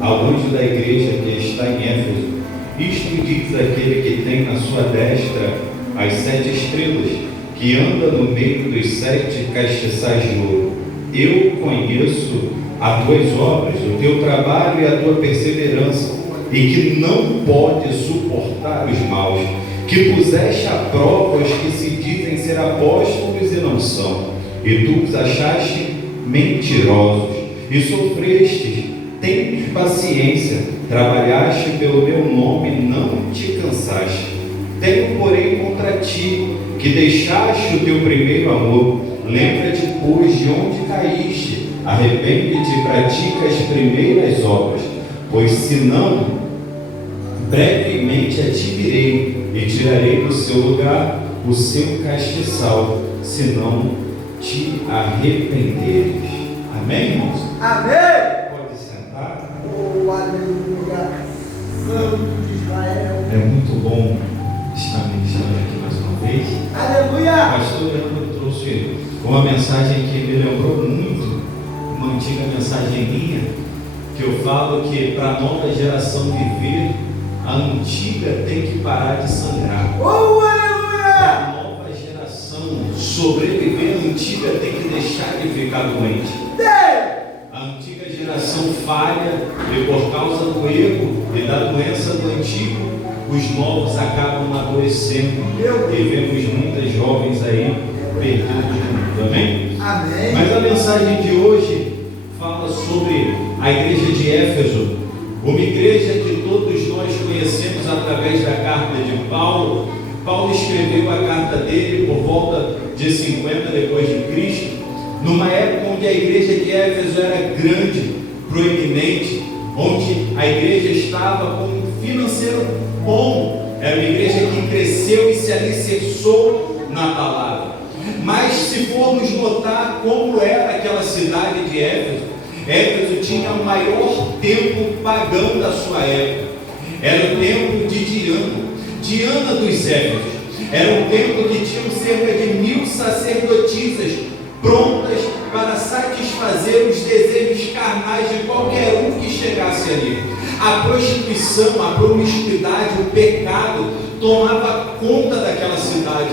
ao anjo da igreja que está em Éfeso: isto diz aquele que tem na sua destra as 7 estrelas, que anda no meio dos 7 castiçais de ouro. Eu conheço as tuas obras, o teu trabalho e a tua perseverança, e que não pode suportar os maus, que puseste à prova os que se dizem ser apóstolos e não são, e tu os achaste mentirosos, e sofrestes. Tens paciência, trabalhaste pelo meu nome e não te cansaste. Tenho, porém, contra ti, que deixaste o teu primeiro amor. Lembra-te, pois, de onde caíste, arrepende-te e pratica as primeiras obras, pois senão, brevemente a ti virei, e tirarei do seu lugar o seu castiçal, se não te arrependeres. Amém, irmãos? Amém! Oh, aleluia, Santo de Israel. É muito bom estar ministrando aqui mais uma vez. Aleluia! O pastor Leandro trouxe uma mensagem que me lembrou muito uma antiga mensagem minha, que eu falo que para a nova geração viver, a antiga tem que parar de sangrar. Oh, aleluia! Para a nova geração sobreviver, a antiga tem que deixar de ficar doente. A antiga geração falha, e por causa do erro e da doença do antigo, os novos acabam adoecendo, e vemos muitas jovens aí perdidos no mundo. Amém? Amém. Mas a mensagem de hoje fala sobre a igreja de Éfeso, uma igreja que todos nós conhecemos através da carta de Paulo. Paulo escreveu a carta dele por volta de 50 depois de Cristo, numa época onde a igreja de Éfeso era grande, proeminente, onde a igreja estava com um financeiro bom, era uma igreja que cresceu e se alicerçou na palavra. Mas se formos notar como era aquela cidade de Éfeso, Éfeso tinha o maior templo pagão da sua época, era o templo de Diana dos Éfesos. Era um templo que tinha cerca de 1000 sacerdotisas prontas para satisfazer os desejos carnais de qualquer um que chegasse ali. A prostituição, a promiscuidade, o pecado tomava conta daquela cidade.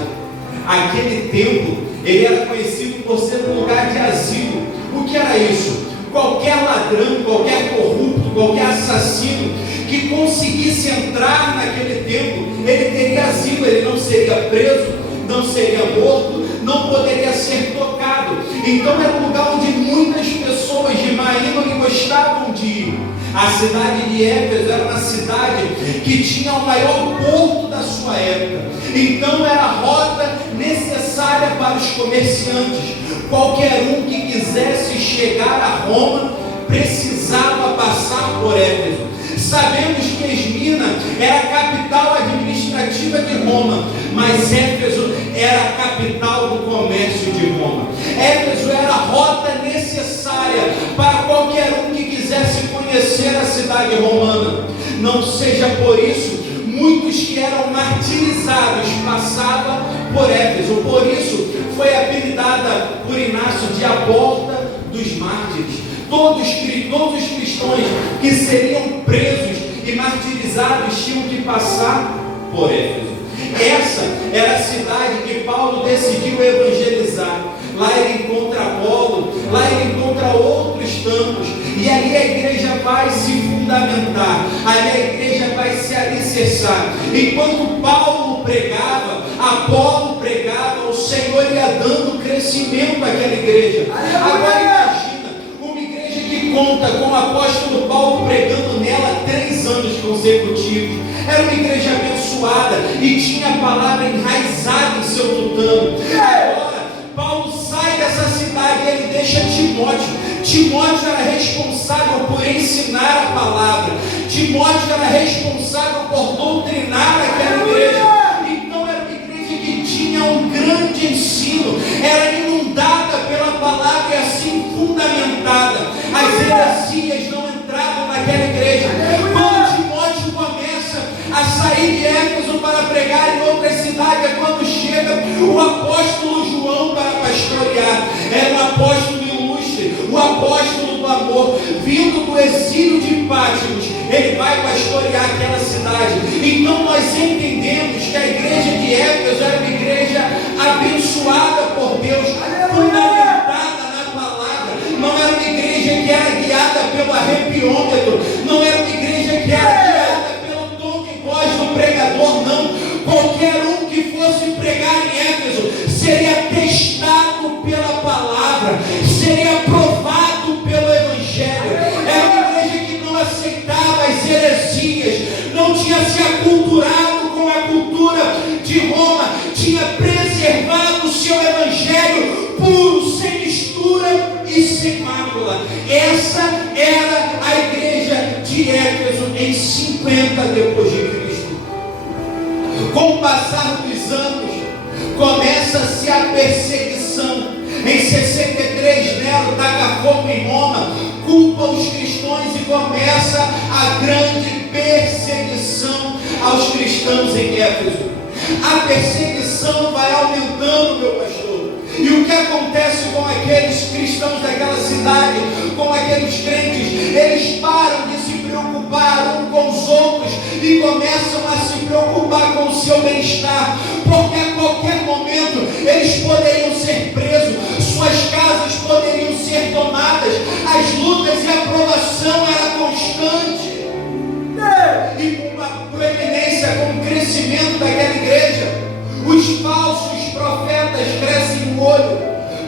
Aquele templo, ele era conhecido por ser um lugar de asilo. O que era isso? Qualquer ladrão, qualquer corrupto, qualquer assassino que conseguisse entrar naquele templo, ele teria asilo, ele não seria preso, não seria morto, não poderia ser tocado. Então era um lugar onde muitas pessoas de má índole gostavam de ir. A cidade de Éfeso era uma cidade que tinha o maior porto da sua época, então era a rota necessária para os comerciantes. Qualquer um que quisesse chegar a Roma precisava passar por Éfeso. Sabemos que Esmina era a capital administrativa de Roma, mas Éfeso era a capital do comércio de Roma. Éfeso era a rota necessária para qualquer um que quisesse conhecer a cidade romana. Não seja por isso, muitos que eram martirizados passavam por Éfeso. Por isso foi apelidada por Inácio de a porta dos mártires. Todos os cristãos que seriam presos e martirizados tinham que passar por Éfeso. Essa era a cidade que Paulo decidiu evangelizar. Lá ele encontra Apolo, lá ele encontra outros tantos, e ali a igreja vai se fundamentar, ali a igreja vai se alicerçar. Enquanto Paulo pregava, Apolo pregava, o Senhor ia dando crescimento àquela igreja. Agora imagina, uma igreja que conta com o apóstolo Paulo pregando nela 3 anos consecutivos. Era uma igreja abençoada e tinha a palavra enraizada em seu tutano. Agora Paulo sai dessa cidade e ele deixa Timóteo. Timóteo era responsável por ensinar a palavra. Timóteo era responsável por doutrinar aquela igreja. Então era uma igreja que tinha um grande ensino, era inundada pela palavra e assim fundamentada. As heresias não entravam naquela igreja. Quando Timóteo começa a sair de Éfeso para pregar em outras cidades, é quando chega o apóstolo João para pastorear. Era um apóstolo ilustre, o apóstolo do amor, vindo do exílio de Patmos, ele vai pastorear aquela cidade. Então nós entendemos que a igreja de Éfeso era uma igreja abençoada por Deus, fundamentada na palavra. Não era uma igreja que era guiada pelo arrepiômetro, não era uma igreja que era guiada pelo tom de voz do pregador, não. Qualquer um que fosse pregar em Éfeso seria testado pela palavra, seria provado pelo evangelho. Era uma igreja que não aceitava as heresias, não tinha se aculturado com a cultura de Roma, tinha preservado o seu evangelho puro, sem mistura e sem mácula. Essa era a igreja de Éfeso em 50 depois de Cristo. Com o passar dos anos, começa-se a perseguição. Em 63, Nero taca fogo em Roma, culpa os cristãos e começa a grande perseguição aos cristãos em Éfeso. A perseguição vai aumentando, meu pastor. E o que acontece com aqueles cristãos daquela cidade, com aqueles crentes? Eles param de se preocupar uns com os outros e começam a se preocupar com o seu bem-estar, porque a qualquer momento eles poderiam ser presos, suas casas poderiam ser tomadas, as lutas e a provação era constante. E com uma proeminência, com o crescimento daquela igreja, os falsos profetas crescem no olho,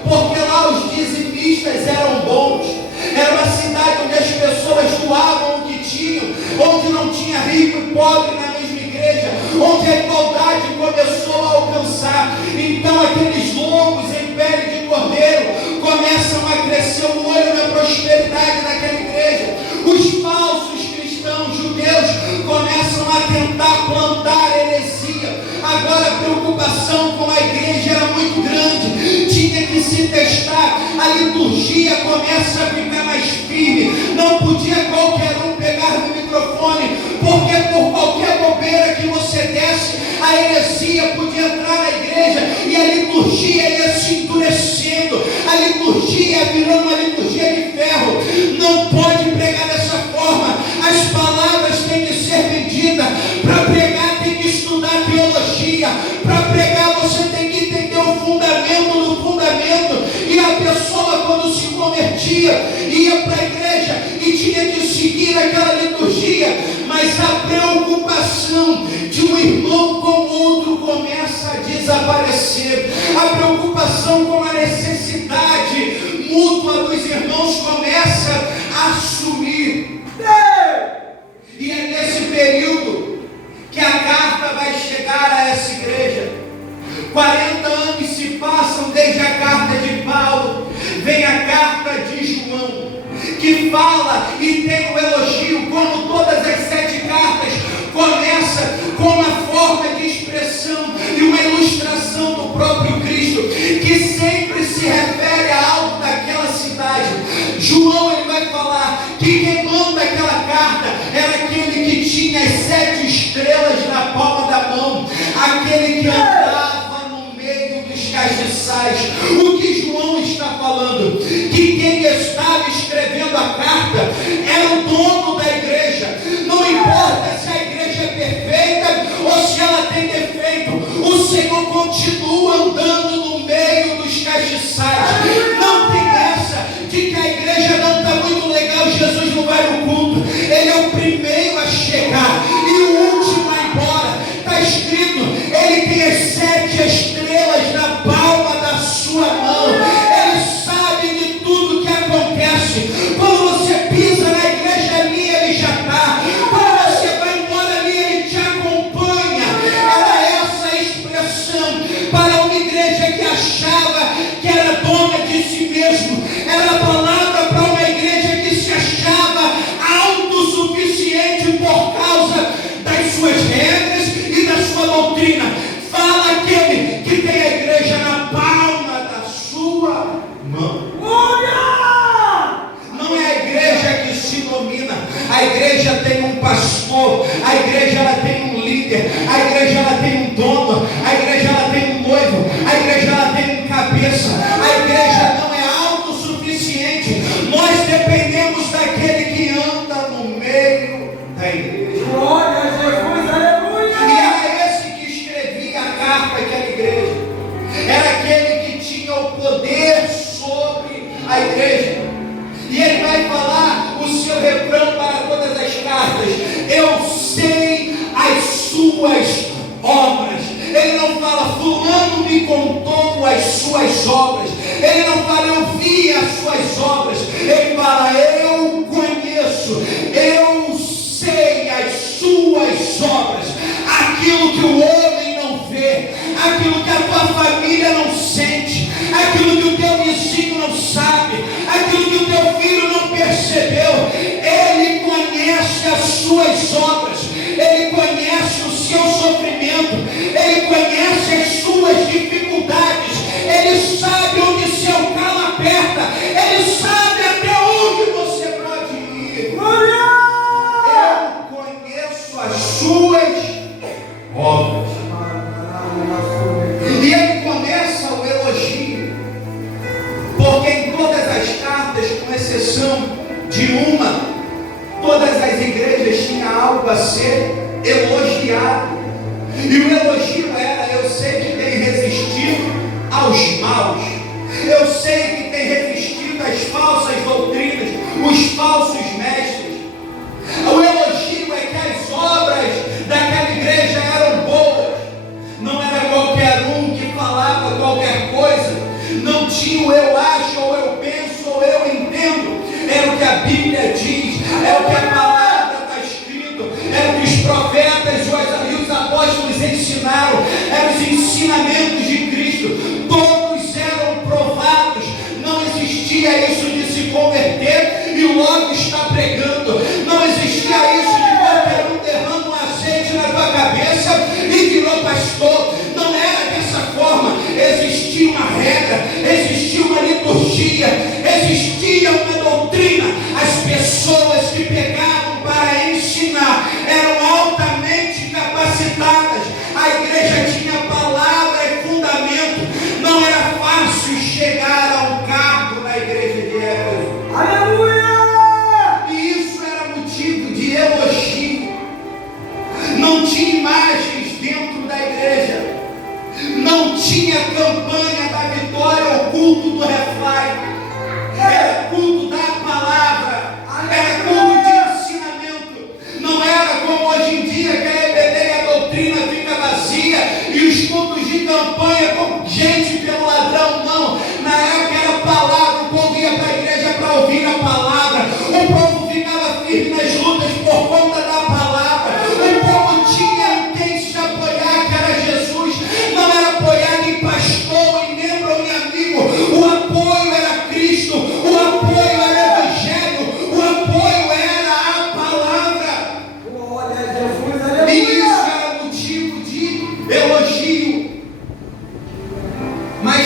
porque lá os dizimistas eram bons. Era uma cidade onde as pessoas doavam o que tinham, onde não tinha rico e pobre na mesma igreja, onde a igualdade começou a alcançar. Então aqueles lobos em pele de cordeiro começam a crescer o olho na prosperidade daquela igreja. Os falsos cristãos judeus começam a tentar plantar heresia. Agora a preocupação com a igreja era muito grande, tinha que se testar. A liturgia começa a ficar mais firme, não podia qualquer um pegar no microfone, porque por qualquer bobeira que você desse, a heresia podia entrar na igreja e a liturgia ia se endurecendo, a liturgia ia virando uma liturgia de ferro. Não pode pregar dessa forma, as palavras têm que ser benditas. Para pregar tem que estudar teologia, para pregar você tem que entender o fundamento do fundamento. E a pessoa, quando se convertia, ia para a igreja e tinha que seguir aquela liturgia, mas a preocupação de um irmão com o outro começa a desaparecer. A preocupação com a necessidade mútua dos irmãos começa a sumir. E é nesse período que a carta vai chegar a essa igreja. 40 anos se passam desde a carta de Paulo, vem a carta de João, que fala e tem um elogio, como todas as 7 cartas, começa com uma forma de expressão e uma ilustração do próprio Cristo, que sempre se refere a algo daquela cidade. João ele vai falar que quem manda aquela carta era aquele que tinha as 7 estrelas na palma da mão, aquele que andava no meio dos castiçais. O que João está falando? Que quem estava escrevendo a carta era o dono da igreja. Não importa se a igreja é perfeita ou se ela tem defeito, o Senhor continua andando no meio dos castiçais. Não tem essa de que a igreja não está muito legal, Jesus não vai no culto. Ele é o primeiro a chegar e o último a ir embora. Está escrito, ele tem as 7 estrelas na palma da sua mão. Ele sabe de tudo que acontece. Quando você pisa na igreja ali, ele já está. Quando você vai embora ali, ele te acompanha. Era essa a expressão para uma igreja que achava que era dona de si mesmo. Era a palavra para uma igreja que se achava autossuficiente por causa das suas regras e da sua doutrina. Fala aquele que tem a igreja na palma da sua mão. Não é a igreja que se domina. A igreja tem um pastor, a igreja ela tem um líder, a igreja ela tem um dono, a igreja ela tem um noivo, a igreja ela tem um cabeça. A igreja não é autossuficiente. Nós dependemos daquele que anda no meio eu sei as suas obras, aquilo que o homem não vê, aquilo que a tua família não sente, aquilo que o teu vizinho não sabe, aquilo que o teu filho não percebeu. Ele conhece as suas obras, ele conhece o seu sofrimento, ele conhece as suas dificuldades, ele sabe onde seu calo aperta, ele sabe até onde você pode ir. Eu conheço as suas obras. E ele começa o elogio, porque em todas as cartas, com exceção de uma, todas as igrejas tinham algo a ser elogiado. E o elogio era: eu sei que tem resistido aos maus, eu sei que tem resistido às falsas doutrinas, os falsos mestres. O elogio é que as obras daquela igreja eram boas, não era qualquer um que falava qualquer coisa, não tinha o eu acho, ou eu penso, ou eu entendo. Era o que a Bíblia diz, é o que a palavra está escrito, é o que os profetas e os apóstolos ensinaram, eram os ensinamentos de Cristo. Todos eram provados, não existia isso de se converter e logo está pregando, não existia isso de qualquer um derrama um azeite na tua cabeça e virou pastor. Não era dessa forma. Existia uma regra, existia uma liturgia, existia uma doutrina. As pessoas que pegavam para ensinar eram altamente capacitadas. A igreja tinha palavra e fundamento. Não era fácil chegar a um cargo na igreja de Éfeso. Aleluia! E isso era motivo de elogio. Não tinha imagens dentro da igreja, não tinha campanha da vitória ou culto do reflexo. Era culto da palavra, era culto de ensinamento. Não era como hoje em dia, que a EBD e a doutrina fica vazia e os cultos de campanha com gente pelo ladrão. Não, na época era palavra. O povo ia para a igreja para ouvir a palavra, o povo ficava firme nas lutas por conta da palavra, o povo tinha em quem se apoiar, que era Jesus. Não era apoiado em pastor, em membro ou em amigo. O apoio era Cristo, o apoio era o Evangelho, o apoio era a palavra. Glória a Jesus, E isso aleluia! era motivo de elogio. Mas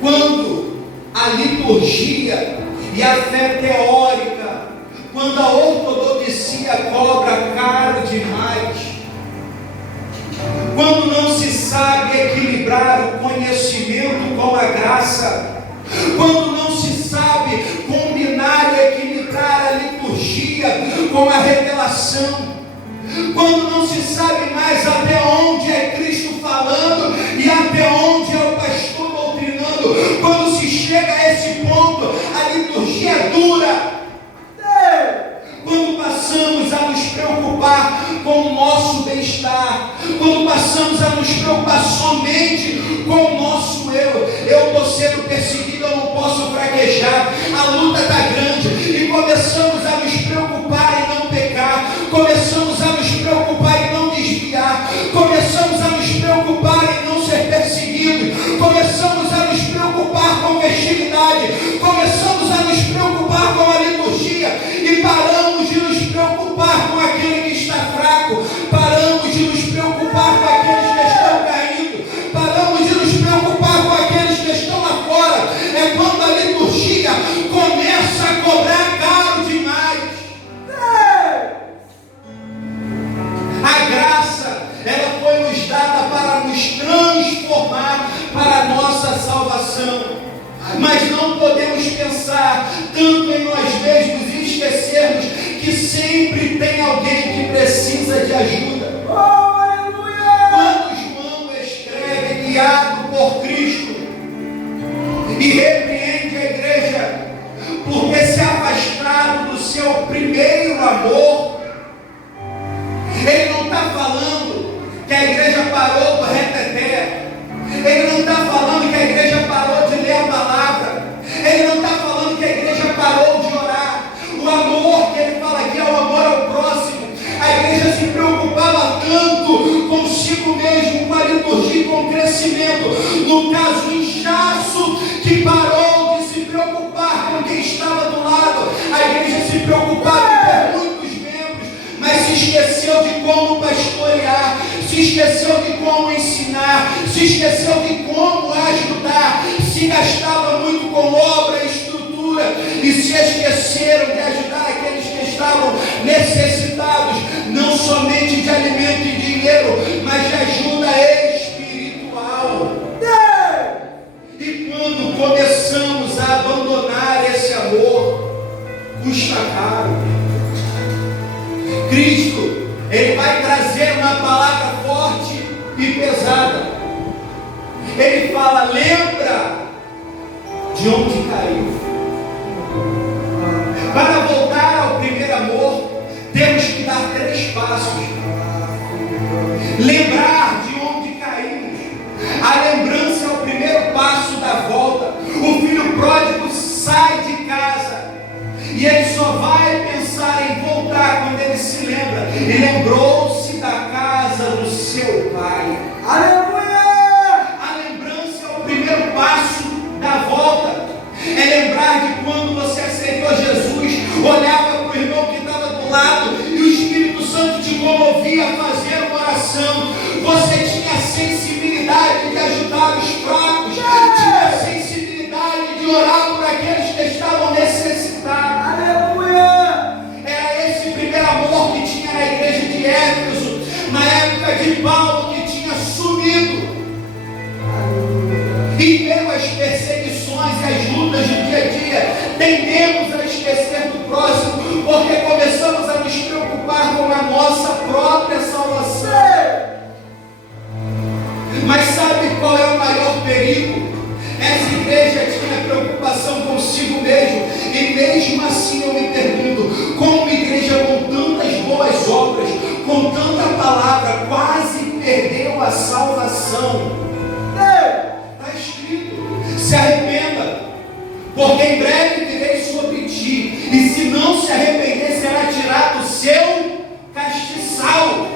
quando a liturgia e a fé teórica, quando a ortodoxia cobra caro demais, quando não se sabe equilibrar o conhecimento com a graça, quando não se sabe combinar e equilibrar a liturgia com a revelação, quando não se sabe mais até onde é Cristo falando e até onde é o pastor doutrinando, quando se chega a esse ponto, a liturgia é dura. Quando passamos a nos preocupar com o nosso bem-estar, quando passamos a nos preocupar somente com o nosso eu estou sendo perseguido, eu não posso fraquejar, a luta está grande, e começamos a nos preocupar em não pecar, começamos a nos preocupar em não desviar, começamos a nos preocupar em não ser perseguido, começamos a nos preocupar com vestimidade, começamos a nos preocupar com a liturgia e paramos de nos preocupar com aquele que está fraco, paramos de nos preocupar com aqueles que estão caindo, paramos de nos preocupar com aqueles que estão lá fora. É quando a liturgia começa a cobrar caro demais. A graça, ela foi nos dada para nos transformar para a nossa salvação, mas não podemos pensar tanto em nós mesmos e esquecermos que sempre tem alguém que precisa de ajuda. Oh, aleluia! Quando João escreve, guiado por Cristo, e repreende a igreja por ter se afastado do seu primeiro amor, ele não está falando que a igreja parou do reteté, ele não está falando que a igreja parou de ler a palavra, ele não está falando que a igreja parou de orar. O amor que ele fala aqui é o esqueceu de como pastorear, se esqueceu de como ensinar, se esqueceu de como ajudar, se gastava muito com obra e estrutura e se esqueceram de ajudar aqueles que estavam necessitados, não somente de alimento e dinheiro, mas de ajuda espiritual. E quando começamos a abandonar esse amor, custa caro. Cristo, Ele vai trazer uma palavra forte e pesada. Ele fala: lembra de onde caiu. Para voltar ao primeiro amor, temos que dar 3 passos. Lembrar de onde caímos. A lembrança é o primeiro passo da volta. O filho pródigo sai de casa e ele só vai pensar em voltar quando ele se lembra. E lembrou-se da casa do seu pai. Aleluia! A lembrança é o primeiro passo da volta. É lembrar de quando você aceitou Jesus, olhava para o irmão que estava do lado e o Espírito Santo te comovia a fazer uma oração. Você tinha sensibilidade de ajudar os fracos, tinha sensibilidade de orar por aqueles que estavam necessitados. Aleluia! Era esse primeiro amor que tinha na igreja de Éfeso, na época de Paulo, que tinha sumido. E meio às perseguições e às lutas do dia a dia, tendemos a esquecer do próximo, porque começamos a nos preocupar com a nossa própria salvação. Mas sabe qual é o maior perigo? Essa igreja tinha preocupação consigo mesmo, e mesmo assim eu me pergunto, como uma igreja com tantas boas obras, com tanta palavra, quase perdeu a salvação. Está escrito: se arrependa, porque em breve virei sobre ti, e se não se arrepender, será tirado o seu castiçal.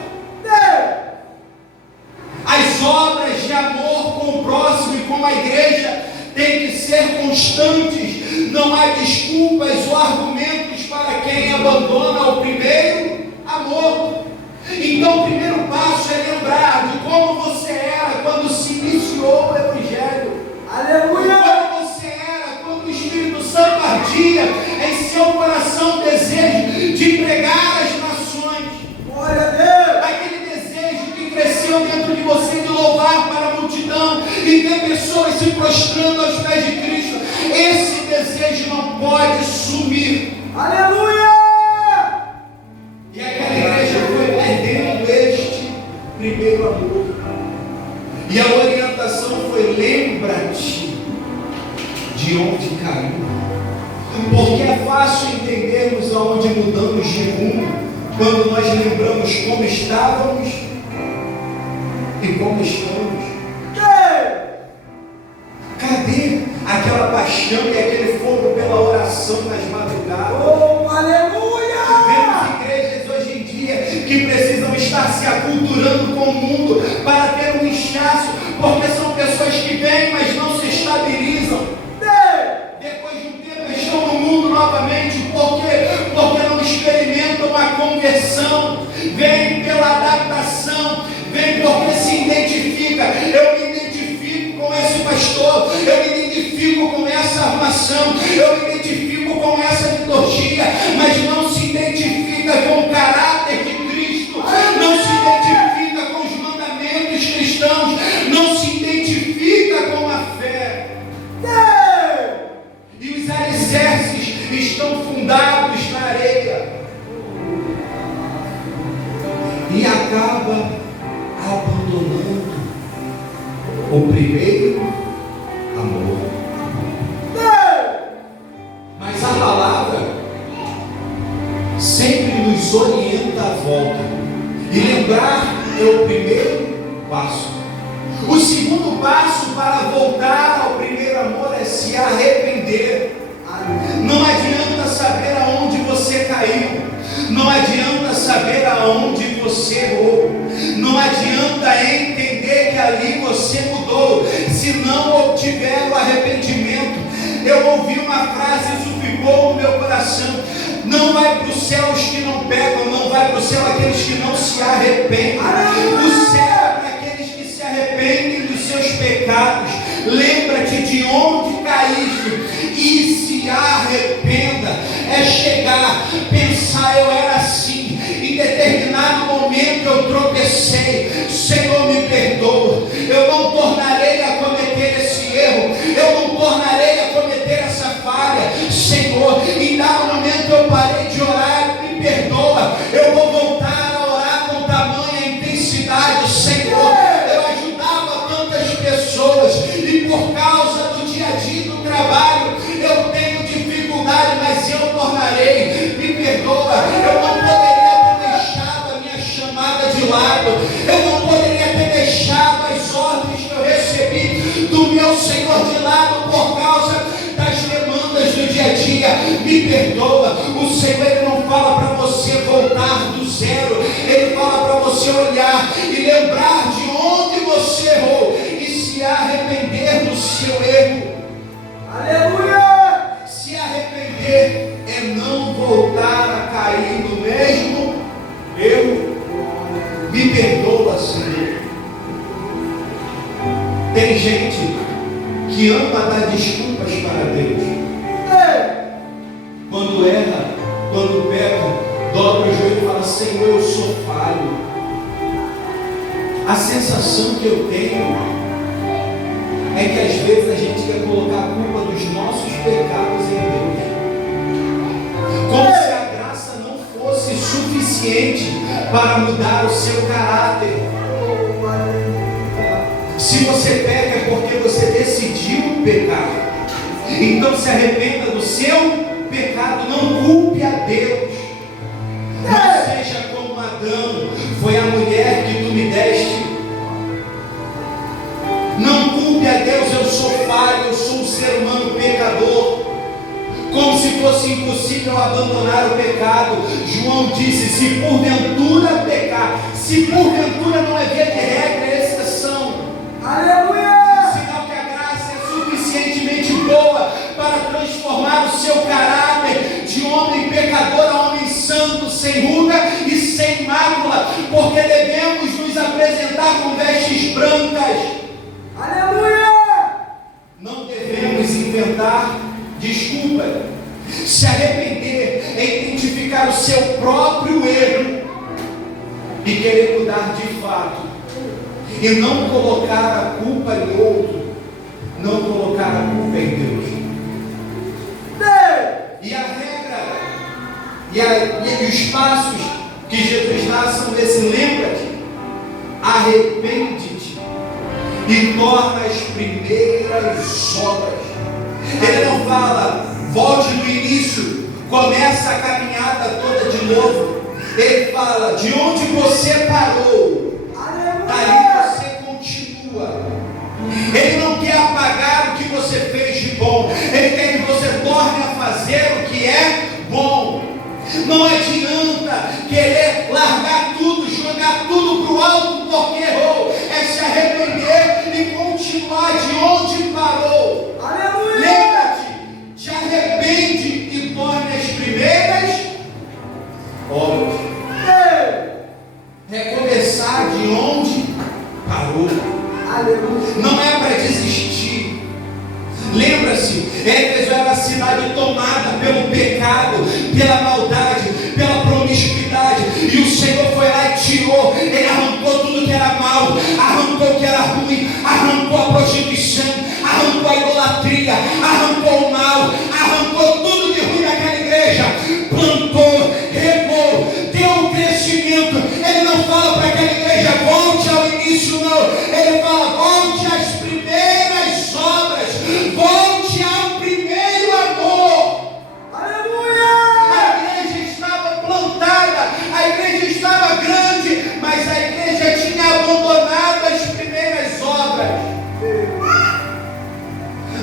As obras de amor com o próximo e com a igreja têm que ser constantes. Não há desculpas ou argumentos para quem abandona o primeiro amor. Então o primeiro passo é lembrar de como você era quando se iniciou o Evangelho. Aleluia! Como você era quando o Espírito Santo ardia em seu coração o desejo de pregar as nações. Glória a Deus! Aquele desejo que cresceu dentro de você de louvar para a multidão e ver pessoas se prostrando aos pés de Cristo. Esse desejo não pode sumir. Aleluia! E aquela igreja foi perdendo este primeiro amor. E a orientação foi: lembra-te de onde caiu. Porque é fácil entendermos aonde mudamos de rumo quando nós lembramos como estávamos e como estamos. Cadê aquela paixão e aquele fogo pela oração nas madrugadas? Oh, aleluia! Vemos igrejas hoje em dia que precisam estar se aculturando com o mundo para ter um inchaço, porque são pessoas que vêm, mas não se estabilizam. Depois de um tempo estão no mundo novamente, porque não experimentam a conversão, vêm pela adaptação, vêm porque se identifica. Eu me identifico com esse pastor, eu me identifico com essa armação, eu me identifico com essa liturgia, mas não se identifica com o caráter de Cristo, não se identifica com os mandamentos cristãos, não se identifica com a fé. E os alicerces estão fundados na areia. E acaba abandonando o primeiro amor. Mas a palavra sempre nos orienta à volta. E lembrar é o primeiro passo. O segundo passo para voltar ao primeiro amor é se arrepender. Não adianta saber aonde você caiu, não adianta saber aonde você errou, não adianta entender que ali você mudou, se não obtiver o arrependimento. Eu ouvi uma frase, isso ficou no meu coração: não vai para os céus que não pegam, não vai para o céu aqueles que não se arrependem. O céu é para aqueles que se arrependem dos seus pecados. Lembra-te de onde caíste e se arrependa. É chegar, pensar, eu era assim, em determinado momento eu tropecei, Senhor me perdoa, eu não tornarei a cometer esse erro, eu não tornarei a cometer essa falha, Senhor. Em dado momento eu parei de orar, me perdoa, eu vou voltar a orar com tamanha intensidade, Senhor. Eu ajudava tantas pessoas e por causa do dia a dia do trabalho eu tenho dificuldade, mas eu tornarei, me perdoa. Eu não poderia ter deixado a minha chamada de lado, eu não poderia ter deixado as ordens que eu recebi do meu Senhor de lado por causa das demandas do dia a dia. Me perdoa. O Senhor, Ele não fala para você voltar do zero, Ele fala para você olhar e lembrar de onde você errou e se arrepender do seu erro. Aleluia! Se arrepender é não voltar a cair no mesmo erro. Me perdoa, Senhor. Tem gente que ama dar desculpas para Deus. Quando erra, quando peca, dobra o joelho e fala: Senhor, eu sou falho. A sensação que eu tenho é que às vezes a gente quer colocar a culpa dos nossos pecados em Deus, como se a graça não fosse suficiente para mudar o seu caráter. Se você peca é porque você decidiu pecar. Então se arrependa do seu pecado, não culpe a Deus. Não seja como Adão, foi a mulher que tu me deste. Não culpe a Deus, eu sou falho, eu sou um ser humano pecador. Como se fosse impossível abandonar o pecado. João disse: se porventura pecar, se porventura não é via de regra, é exceção. Aleluia! Sinal que a graça é suficientemente boa para transformar o seu caráter de homem pecador a homem santo, sem ruga e sem mácula, porque devemos nos apresentar com vestes brancas. Aleluia! Não devemos inventar desculpa. Se arrepender é identificar o seu próprio erro e querer mudar de fato, e não colocar a culpa em outro, não colocar a culpa em Deus. E a regra e os passos que Jesus dá são esse: lembra-te, arrepende-te e torna as primeiras obras. Ele não fala, volte do início, começa a caminhada toda de novo. Ele fala, de onde você parou, daí você continua. Ele não quer apagar o que você fez de bom, Ele quer que você torne a fazer o que é bom. Não adianta querer largar tudo, jogar tudo para o alto porque errou. É se arrepender e continuar de onde parou. Aleluia! Lembra-te, te arrepende e torne as primeiras obras. Recomeçar de onde parou. Aleluia! Não é para desistir. Lembra-se, Éfeso era a cidade tomada pelo pecado, pela maldade, pela promiscuidade, e o Senhor foi lá e tirou. Ele arrancou tudo que era mal, arrancou o que era ruim, arrancou a prostituição, arrancou a idolatria, arrancou o mal, arrancou tudo de ruim daquela igreja, plantou, regou, deu um crescimento. Ele não fala para aquela igreja, volte ao início, não. Ele fala, volte às primeiras obras, volte ao primeiro amor. Aleluia! A igreja estava plantada, a igreja estava grande, mas a igreja tinha abandonado as primeiras obras.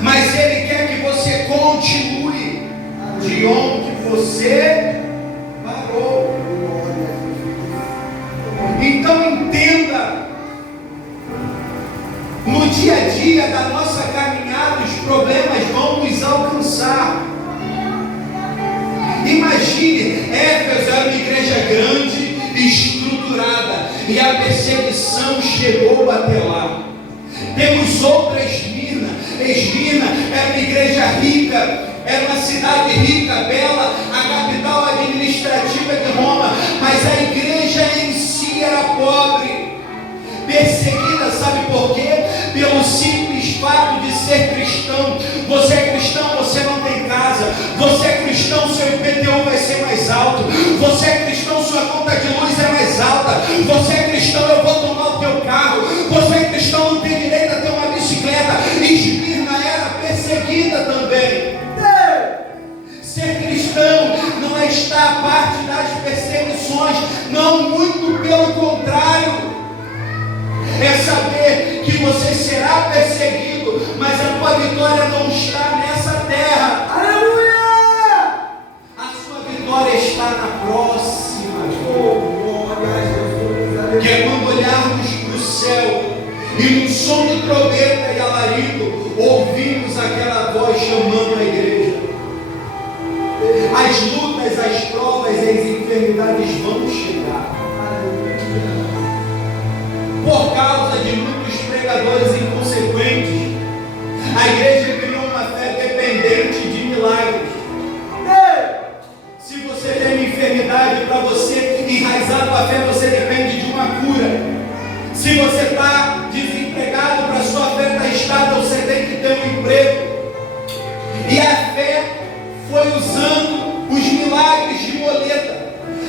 Mas Ele quer que você continue de onde você parou. Então entenda, no dia a dia da nossa caminhada, os problemas vão nos alcançar. Imagine, Éfeso era uma igreja grande, e a perseguição chegou até lá. Temos outra Esmirna. Esmirna era uma igreja rica, era uma cidade rica, bela, a capital administrativa de Roma, mas a igreja em si era pobre, perseguida, sabe por quê? Pelo simples fato de ser cristão. Você é cristão, você não tem casa. Você é cristão, seu IPTU vai ser mais alto. Você é cristão, sua conta de luz é mais alta. Você é cristão, eu vou tomar o teu carro. Você é cristão, não tem direito a ter uma bicicleta. Esmirna era perseguida também. Ser cristão não é estar à parte das perseguições, não, muito pelo contrário. É saber que você será perseguido, mas a tua vitória não está nessa terra. Aleluia! A sua vitória está na próxima. Glória a Jesus. Aleluia. Que é quando olharmos para o céu e no som de trombeta e alarido ouvimos aquela voz chamando a igreja. As lutas, as provas e as enfermidades vão chegar. Por causa de muitos pregadores inconsequentes, a igreja criou uma fé dependente de milagres. Se você tem uma enfermidade, para você enraizar a tua fé, você depende de uma cura. Se você está desempregado, para a sua fé estar estável, você tem que ter um emprego. E a fé foi usando os milagres de moleta.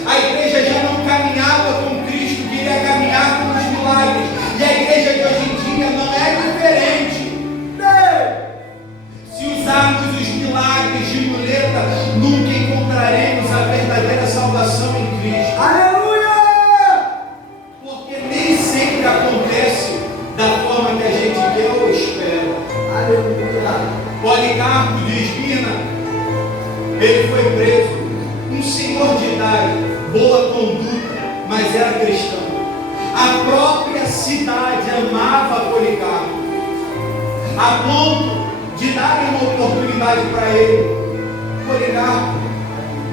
A igreja já não caminhava com Cristo, queria caminhar com os milagres. E a igreja de hoje em dia não é diferente. Se usarmos os milagres de muleta, nunca encontraremos a verdadeira salvação em Cristo. Aleluia! Porque nem sempre acontece da forma que a gente quer ou espera. Aleluia! Policarpo de Esmirna, ele foi preso, um senhor de idade, boa conduta, mas era cristão. A própria cidade amava Policarpo, a ponto de dar uma oportunidade para ele. Policarpo,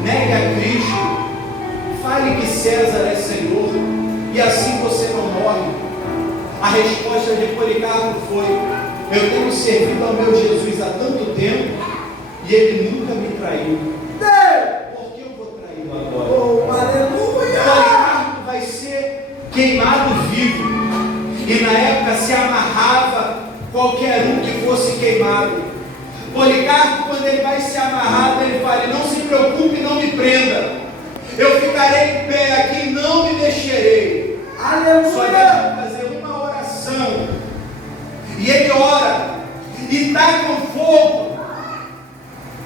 negue a Cristo, fale que César é Senhor, e assim você não morre. A resposta de Policarpo foi: eu tenho servido ao meu Jesus há tanto tempo, e ele nunca me traiu. Por que eu vou traí-lo agora? Oh, aleluia! Policarpo vai ser queimado vivo, e na época se amarrava qualquer um que fosse queimado. Policarpo, quando ele vai ser amarrado, ele fala: não se preocupe, não me prenda, eu ficarei em pé aqui, não me mexerei. Aleluia! Só deixa fazer uma oração. E ele ora, e está com fogo.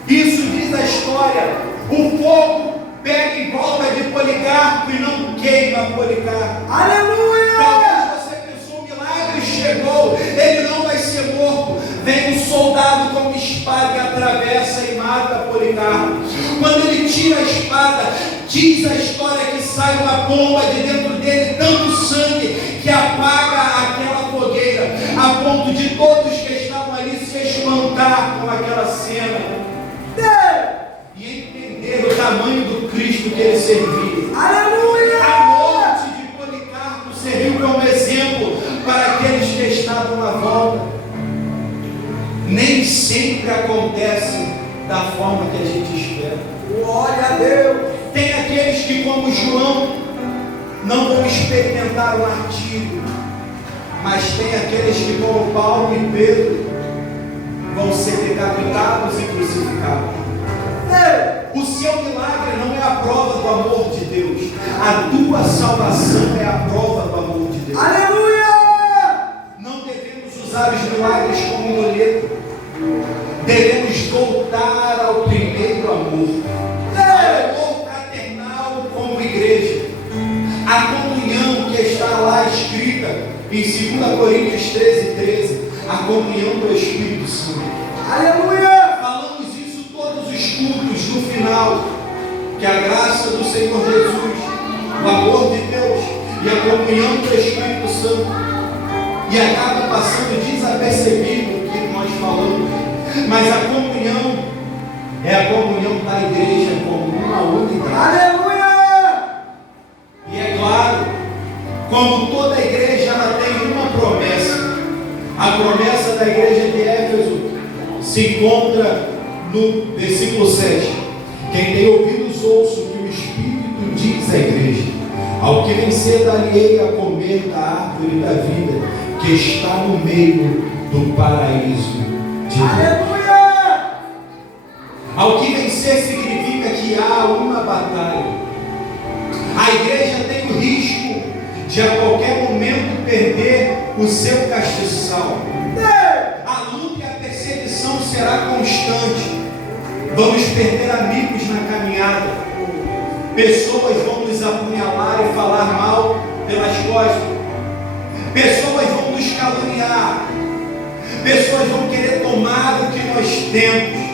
Isso diz a história. O fogo pega em volta de Policarpo e não queima Policarpo. Aleluia! Talvez você pensou: o milagre chegou, ele não vai ser morto. Vem um soldado com uma espada e atravessa e mata Policarpo. Quando ele tira a espada, diz a história que sai uma bomba de dentro dele, tanto sangue que apaga aquela fogueira, a ponto de todos que estavam ali se espantar com aquela cena e entender o tamanho do Cristo que ele servia. Aleluia! A morte de Policarpo serviu como exemplo para aqueles que estavam à volta. Nem sempre acontece da forma que a gente espera. Glória a Deus! Tem aqueles que, como João, não vão experimentar o martírio, mas tem aqueles que, como Paulo e Pedro, vão ser decapitados e crucificados. O seu milagre não é a prova do amor de Deus, a tua salvação é a prova do amor de Deus. Aleluia! Não devemos usar os milagres como muleta, devemos voltar ao primeiro amor, ao amor fraternal como igreja, a comunhão que está lá escrita em 2 Coríntios 13:13, a comunhão do Espírito Santo. Aleluia! Falamos isso todos os cultos no final, que a graça do Senhor Jesus, o amor de Deus e a comunhão do Espírito Santo, e acaba passando desapercebido o que nós falamos, mas a comunhão é a comunhão da igreja como uma unidade. Aleluia! E é claro Como toda igreja, ela tem uma promessa. A promessa da igreja de Éfeso se encontra no versículo 7. Quem tem ouvidos, ouça o que o Espírito diz à igreja. Ao que vencer, dar-lhe-ei a comer da árvore da vida, que está no meio do paraíso de Deus. Aleluia! Ao que vencer significa que há uma batalha. A igreja tem o risco de a qualquer momento perder o seu castiçal. A luta e a perseguição será constante. Vamos perder amigos na caminhada. Pessoas vão nos apunhalar e falar mal pelas costas. Pessoas vão nos caluniar. Pessoas vão querer tomar o que nós temos.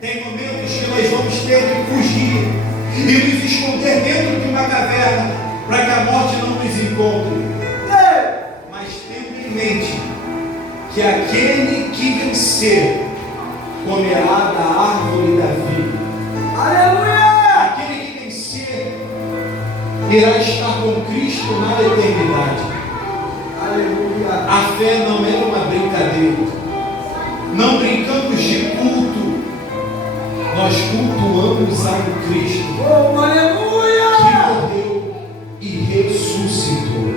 Tem momentos que nós vamos ter que fugir e nos esconder dentro de uma caverna para que a morte não nos encontre. Mas tendo em mente que aquele que vencer comerá da árvore da vida. Aleluia! Aquele que vencer irá estar com Cristo na eternidade. Aleluia! A fé não é uma brincadeira. Não brincamos de culto. Nós cultuamos a Cristo, Oh, aleluia! que morreu e ressuscitou.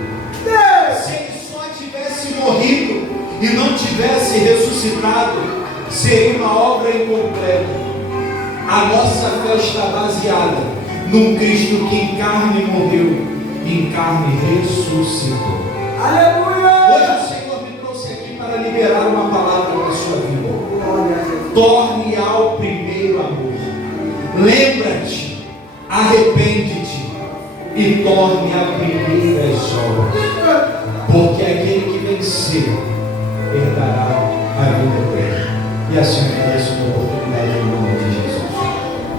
Se ele só tivesse morrido e não tivesse ressuscitado, seria uma obra incompleta. A nossa fé está baseada num Cristo que em carne morreu e em carne ressuscitou. Aleluia! Hoje o Senhor me trouxe aqui para liberar uma palavra para a sua vida. Glória a Deus. Torne ao primeiro amor. Lembra-te, arrepende-te e torne a primeiras obras. Porque aquele que vencer herdará a vida eterna. E assim eu agradeço a oportunidade de